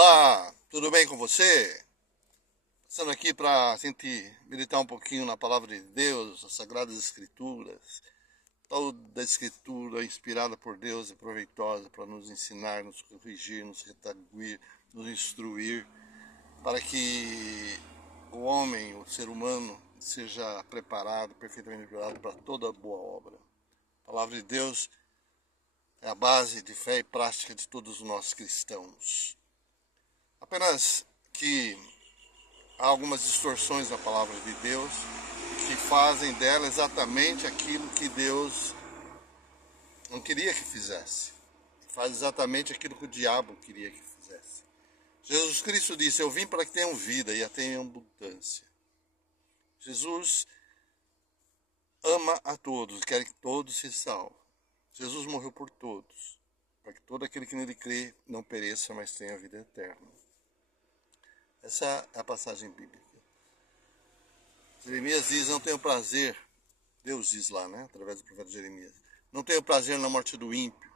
Olá, tudo bem com você? Passando aqui para a gente meditar um pouquinho na Palavra de Deus, as Sagradas Escrituras. Toda a Escritura inspirada por Deus é proveitosa para nos ensinar, nos corrigir, nos redarguir, nos instruir, para que o homem, o ser humano, seja preparado, perfeitamente preparado para toda boa obra. A Palavra de Deus é a base de fé e prática de todos nós cristãos. Apenas que há algumas distorções na palavra de Deus que fazem dela exatamente aquilo que Deus não queria que fizesse. Faz exatamente aquilo que o diabo queria que fizesse. Jesus Cristo disse: eu vim para que tenham vida e a tenham em abundância. Jesus ama a todos, quer que todos se salvem. Jesus morreu por todos, para que todo aquele que nele crê não pereça, mas tenha a vida eterna. Essa é a passagem bíblica. Jeremias diz: não tenho prazer, Deus diz lá, né, através do profeta Jeremias, não tenho prazer na morte do ímpio,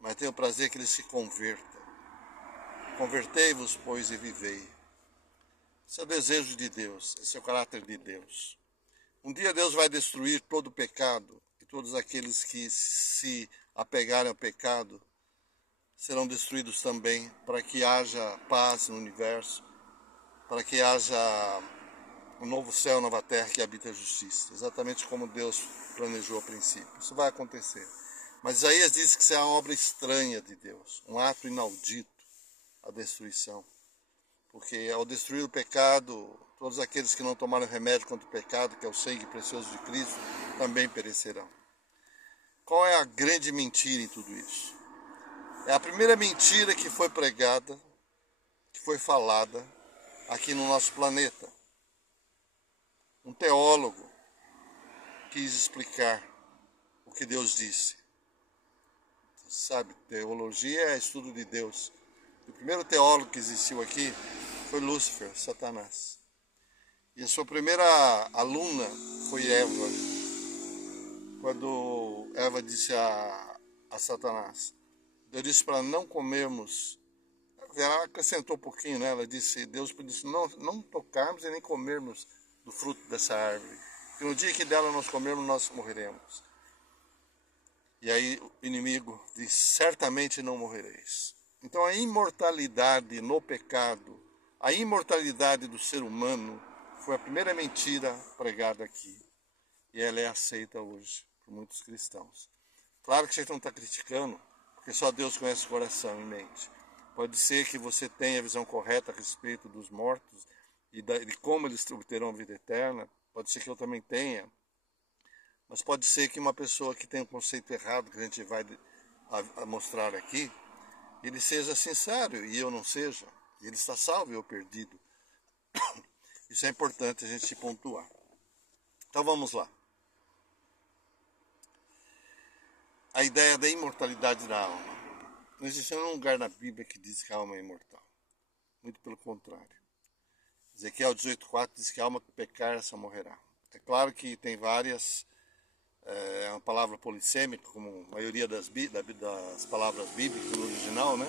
mas tenho prazer que ele se converta. Convertei-vos, pois, e vivei. Esse é o desejo de Deus, esse é o caráter de Deus. Um dia Deus vai destruir todo o pecado, e todos aqueles que se apegarem ao pecado serão destruídos também, para que haja paz no universo, para que haja um novo céu, nova terra que habita a justiça, exatamente como Deus planejou a princípio. Isso vai acontecer. Mas Isaías diz que isso é uma obra estranha de Deus, um ato inaudito, a destruição. Porque ao destruir o pecado, todos aqueles que não tomaram remédio contra o pecado, que é o sangue precioso de Cristo, também perecerão. Qual é a grande mentira em tudo isso? É a primeira mentira que foi pregada, que foi falada aqui no nosso planeta. Um teólogo quis explicar o que Deus disse. Você sabe, teologia é estudo de Deus. O primeiro teólogo que existiu aqui foi Lúcifer, Satanás. E a sua primeira aluna foi Eva. Quando Eva disse a Satanás, Deus disse para não comermos. Ela acrescentou um pouquinho, né? Ela disse, Deus disse, não tocarmos e nem comermos do fruto dessa árvore. Porque no dia que dela nós comermos, nós morreremos. E aí o inimigo diz, certamente não morrereis. Então a imortalidade no pecado, a imortalidade do ser humano, foi a primeira mentira pregada aqui. E ela é aceita hoje por muitos cristãos. Claro que a gente não está criticando, porque só Deus conhece o coração e mente. Pode ser que você tenha a visão correta a respeito dos mortos e de como eles obterão a vida eterna. Pode ser que eu também tenha. Mas pode ser que uma pessoa que tem um conceito errado, que a gente vai mostrar aqui, ele seja sincero e eu não seja. Ele está salvo e eu perdido. Isso é importante a gente pontuar. Então vamos lá. A ideia da imortalidade da alma. Não existe nenhum lugar na Bíblia que diz que a alma é imortal. Muito pelo contrário. Ezequiel 18,4 diz que a alma que pecar, essa morrerá. É claro que tem várias, é uma palavra polissêmica, como a maioria das palavras bíblicas no original, né?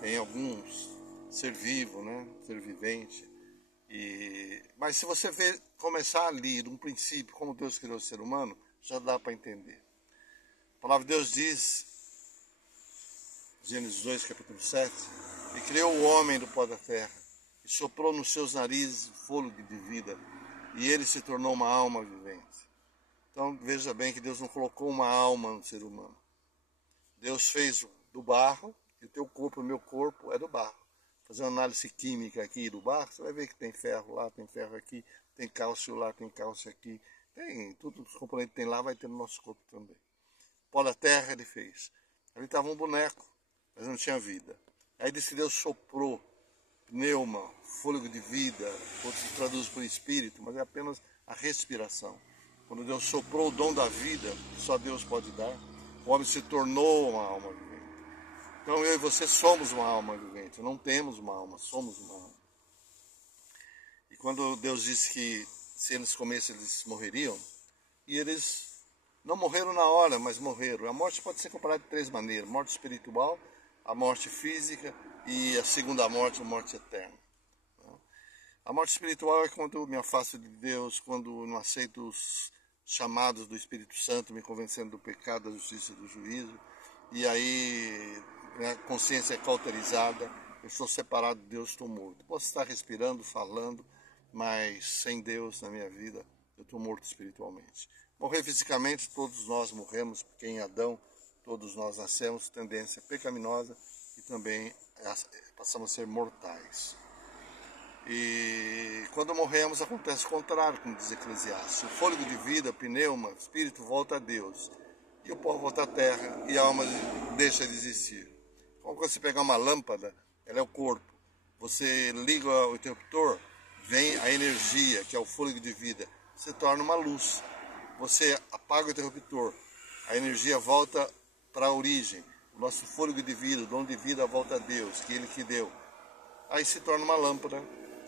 Tem alguns, ser vivo, né? Ser vivente. Mas se você começar a ler um princípio, como Deus criou o ser humano, já dá para entender. A palavra de Deus diz, Gênesis 2, capítulo 7, e criou o homem do pó da terra, e soprou nos seus narizes fôlego de vida, e ele se tornou uma alma vivente. Então veja bem que Deus não colocou uma alma no ser humano. Deus fez do barro, e o teu corpo, o meu corpo, é do barro. Fazer uma análise química aqui do barro, você vai ver que tem ferro lá, tem ferro aqui, tem cálcio lá, tem cálcio aqui, tem tudo os componentes que tem lá, vai ter no nosso corpo também. Pó da terra ele fez. Ali estava um boneco, mas não tinha vida. Aí disse que Deus soprou, pneuma, fôlego de vida, outros se traduz por espírito, mas é apenas a respiração. Quando Deus soprou o dom da vida, que só Deus pode dar, o homem se tornou uma alma vivente. Então eu e você somos uma alma vivente, não temos uma alma, somos uma alma. E quando Deus disse que se eles comessem, eles morreriam, e eles não morreram na hora, mas morreram. A morte pode ser comparada de três maneiras: morte espiritual, a morte física e a segunda morte, a morte eterna. A morte espiritual é quando eu me afasto de Deus, quando não aceito os chamados do Espírito Santo, me convencendo do pecado, da justiça e do juízo, e aí a consciência é cauterizada, eu estou separado de Deus, estou morto. Posso estar respirando, falando, mas sem Deus na minha vida, eu estou morto espiritualmente. Morrer fisicamente, todos nós morremos, porque em Adão todos nós nascemos, tendência pecaminosa e também passamos a ser mortais. E quando morremos acontece o contrário, como diz Eclesiastes. O fôlego de vida, pneuma, espírito volta a Deus. E o pó volta à terra e a alma deixa de existir. Como quando você pegar uma lâmpada, ela é o corpo. Você liga o interruptor, vem a energia, que é o fôlego de vida, se torna uma luz. Você apaga o interruptor, a energia volta para a origem. O nosso fôlego de vida, o dom de vida volta a Deus, que Ele que deu. Aí se torna uma lâmpada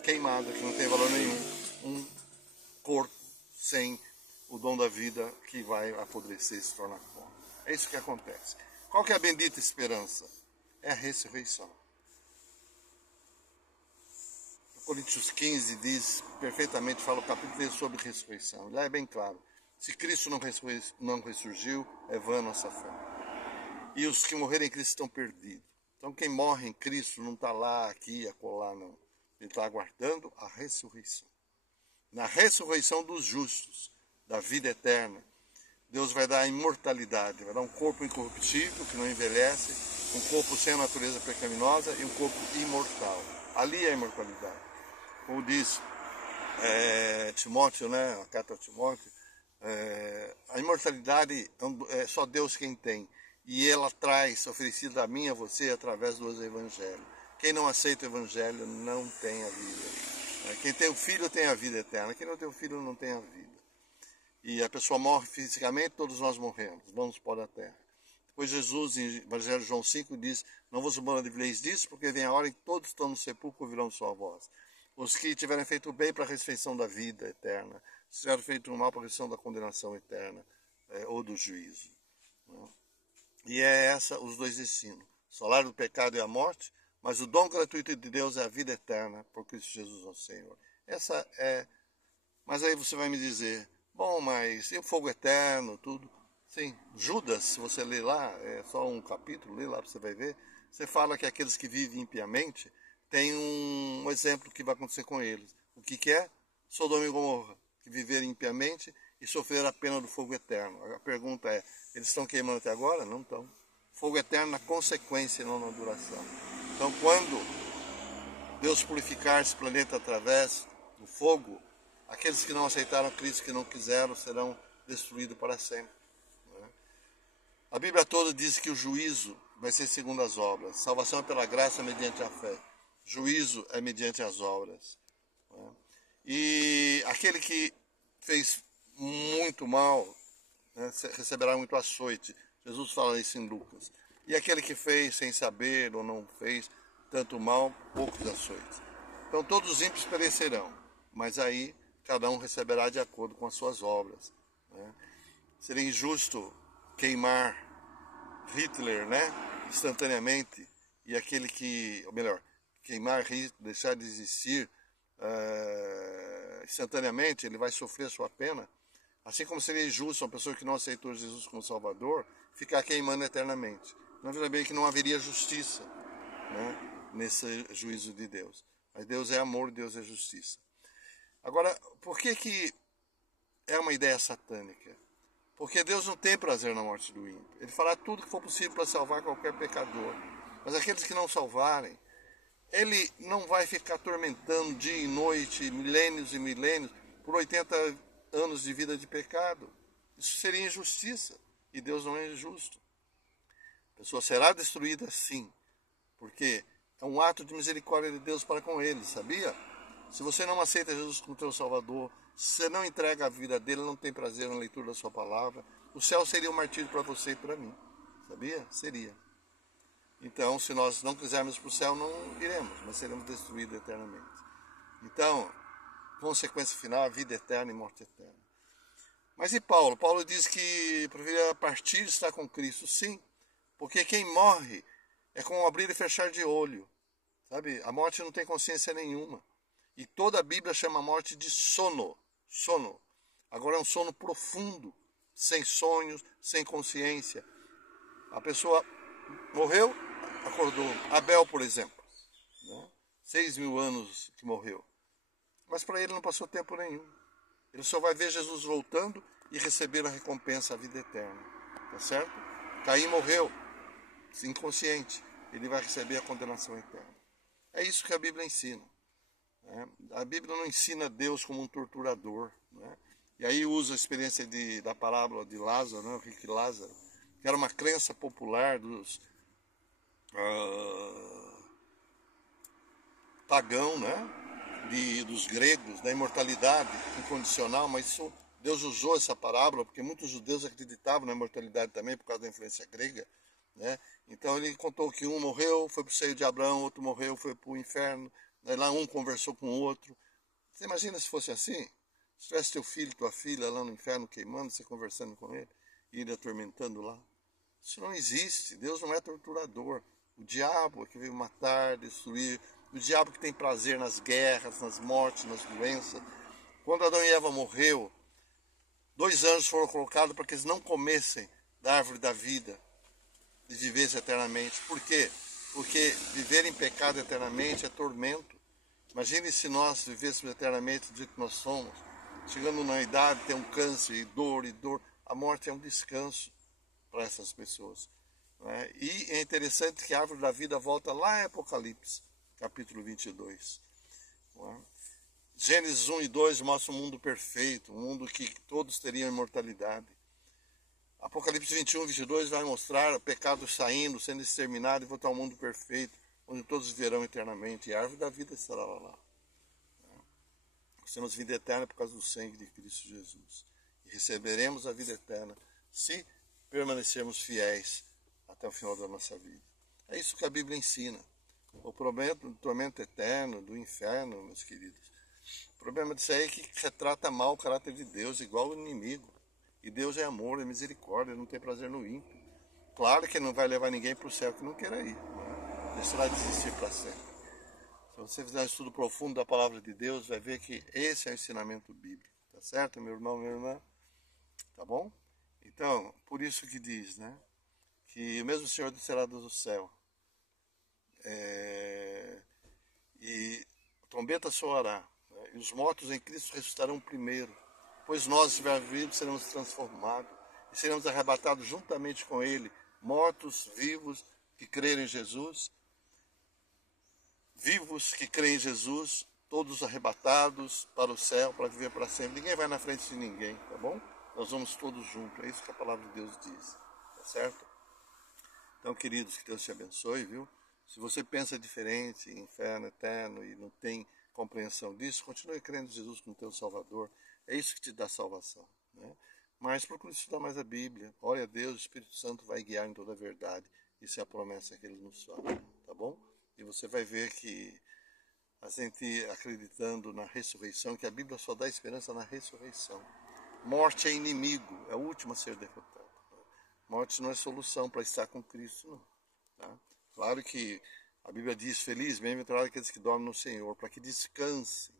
queimada, que não tem valor nenhum. Um corpo sem o dom da vida que vai apodrecer e se tornar pó. É isso que acontece. Qual que é a bendita esperança? É a ressurreição. Coríntios 15 diz perfeitamente, fala o capítulo sobre ressurreição. Lá é bem claro. Se Cristo não ressurgiu, é vã a nossa fé. E os que morrerem em Cristo estão perdidos. Então quem morre em Cristo não está lá, aqui, acolá, não. Ele está aguardando a ressurreição. Na ressurreição dos justos, da vida eterna, Deus vai dar a imortalidade, vai dar um corpo incorruptível, que não envelhece, um corpo sem a natureza pecaminosa e um corpo imortal. Ali é a imortalidade. Como diz Timóteo, né, a carta a Timóteo, a imortalidade é só Deus quem tem. E ela traz, oferecida a mim e a você, através do Evangelho. Quem não aceita o Evangelho não tem a vida. Quem tem o Filho tem a vida eterna. Quem não tem o Filho não tem a vida. E a pessoa morre fisicamente, todos nós morremos. Vamos para a terra. Depois Jesus, em Evangelho de João 5, diz: não vos maravilheis disso, porque vem a hora em que todos estão no sepulcro e ouvirão sua voz. Os que tiverem feito o bem para a ressurreição da vida eterna, se tiverem feito o mal para a ressurreição da condenação eterna, ou do juízo. Né? E é essa os dois destinos. O salário do pecado é a morte, mas o dom gratuito de Deus é a vida eterna, por Cristo Jesus, nosso Senhor. Essa é. Mas aí você vai me dizer, bom, mas e o fogo eterno, tudo? Sim, Judas, se você ler lá, é só um capítulo, lê lá, você vai ver, você fala que aqueles que vivem impiamente, tem um exemplo que vai acontecer com eles. O que é? Sodoma e Gomorra, que viveram impiamente e sofreram a pena do fogo eterno. A pergunta é, eles estão queimando até agora? Não estão. Fogo eterno na consequência, não na duração. Então, quando Deus purificar esse planeta através do fogo, aqueles que não aceitaram Cristo, que não quiseram, serão destruídos para sempre. A Bíblia toda diz que o juízo vai ser segundo as obras. Salvação é pela graça mediante a fé. Juízo é mediante as obras. E aquele que fez muito mal, né, receberá muito açoite. Jesus fala isso em Lucas. E aquele que fez sem saber ou não fez tanto mal, poucos açoites. Então todos os ímpios perecerão, mas aí cada um receberá de acordo com as suas obras. Né? Seria injusto queimar Hitler, né, instantaneamente, e aquele que, ou melhor, queimar Hitler, deixar de existir instantaneamente, ele vai sofrer a sua pena. Assim como seria injusto uma pessoa que não aceitou Jesus como Salvador ficar queimando eternamente. Não veja bem que não haveria justiça, né, nesse juízo de Deus. Mas Deus é amor, Deus é justiça. Agora, por que é uma ideia satânica? Porque Deus não tem prazer na morte do ímpio. Ele fará tudo que for possível para salvar qualquer pecador. Mas aqueles que não salvarem, Ele não vai ficar atormentando dia e noite, milênios e milênios, por 80 anos de vida de pecado. Isso seria injustiça. E Deus não é injusto. A pessoa será destruída sim, porque é um ato de misericórdia de Deus para com ele, sabia? Se você não aceita Jesus como teu Salvador, se você não entrega a vida dele, não tem prazer na leitura da sua palavra, o céu seria um martírio para você e para mim, sabia? Seria. Então, se nós não quisermos para o céu, não iremos, mas seremos destruídos eternamente. Então, consequência final, a vida eterna e morte eterna. Mas e Paulo? Paulo diz que preferia partir e estar com Cristo. Sim, porque quem morre é como abrir e fechar de olho. Sabe? A morte não tem consciência nenhuma. E toda a Bíblia chama a morte de sono. Sono. Agora é um sono profundo, sem sonhos, sem consciência. A pessoa morreu, acordou. Abel, por exemplo, né? 6.000 anos que morreu. Mas para ele não passou tempo nenhum. Ele só vai ver Jesus voltando e receber a recompensa, a vida eterna. Tá certo? Caim morreu, inconsciente. Ele vai receber a condenação eterna. É isso que a Bíblia ensina. Né? A Bíblia não ensina Deus como um torturador. Né? E aí usa a experiência da parábola de Lázaro, né? O rico Lázaro, que era uma crença popular dos pagão, né? Dos gregos, da imortalidade incondicional, mas Deus usou essa parábola porque muitos judeus acreditavam na imortalidade também por causa da influência grega, né? Então ele contou que um morreu, foi para o seio de Abraão, outro morreu, foi para o inferno, daí lá um conversou com o outro. Você imagina se fosse assim? Se tivesse teu filho, tua filha lá no inferno queimando, você conversando com ele e ele atormentando lá. Isso não existe, Deus não é torturador. O diabo é que veio matar, destruir. O diabo que tem prazer nas guerras, nas mortes, nas doenças. Quando Adão e Eva morreu, 2 anjos foram colocados para que eles não comessem da árvore da vida e vivessem eternamente. Por quê? Porque viver em pecado eternamente é tormento. Imagine se nós vivêssemos eternamente do jeito que nós somos. Chegando na idade, tem um câncer e dor e dor. A morte é um descanso para essas pessoas. Né? E é interessante que a árvore da vida volta lá em Apocalipse, capítulo 22. Né? Gênesis 1 e 2 mostra um mundo perfeito, um mundo que todos teriam imortalidade. Apocalipse 21 e 22 vai mostrar o pecado saindo, sendo exterminado e voltar ao mundo perfeito, onde todos viverão eternamente. E a árvore da vida estará lá. Nós temos vida eterna por causa do sangue de Cristo Jesus. E receberemos a vida eterna se permanecermos fiéis até o final da nossa vida. É isso que a Bíblia ensina. O problema do tormento eterno, do inferno, meus queridos. O problema disso aí é que retrata mal o caráter de Deus, igual o inimigo. E Deus é amor, é misericórdia, não tem prazer no ímpio. Claro que não vai levar ninguém para o céu que não queira ir. Né? Deixará de existir para sempre. Se você fizer um estudo profundo da palavra de Deus, vai ver que esse é o ensinamento bíblico. Tá certo, meu irmão, minha irmã? Tá bom? Então, por isso que diz, né? Que o mesmo Senhor descerá do céu. E a trombeta soará. Né? E os mortos em Cristo ressuscitarão primeiro. Pois nós, se estivermos vivos, seremos transformados. E seremos arrebatados juntamente com Ele. Mortos, vivos, que crerem em Jesus. Vivos que creem em Jesus, todos arrebatados para o céu, para viver para sempre. Ninguém vai na frente de ninguém, tá bom? Nós vamos todos juntos, é isso que a palavra de Deus diz, tá certo? Então, queridos, que Deus te abençoe, viu? Se você pensa diferente, em inferno eterno e não tem compreensão disso, continue crendo em Jesus como teu Salvador, é isso que te dá salvação, né? Mas procure estudar mais a Bíblia, ore a Deus, o Espírito Santo vai guiar em toda a verdade, isso é a promessa que Ele nos fala, tá bom? E você vai ver que a gente acreditando na ressurreição, que a Bíblia só dá esperança na ressurreição. Morte é inimigo, é o último a ser derrotado. Morte não é solução para estar com Cristo, não. Tá? Claro que a Bíblia diz, feliz, bem-aventurado aqueles que dormem no Senhor, para que descansem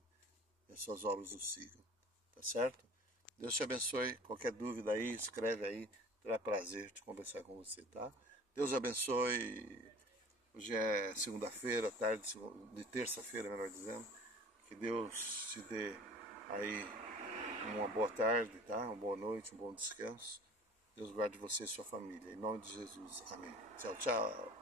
e as suas obras o sigam. Tá certo? Deus te abençoe. Qualquer dúvida aí, escreve aí. Terá prazer de conversar com você, tá? Deus abençoe. Hoje é segunda-feira, tarde de terça-feira, melhor dizendo. Que Deus te dê aí uma boa tarde, tá? Uma boa noite, um bom descanso. Deus guarde você e sua família. Em nome de Jesus. Amém. Tchau, tchau.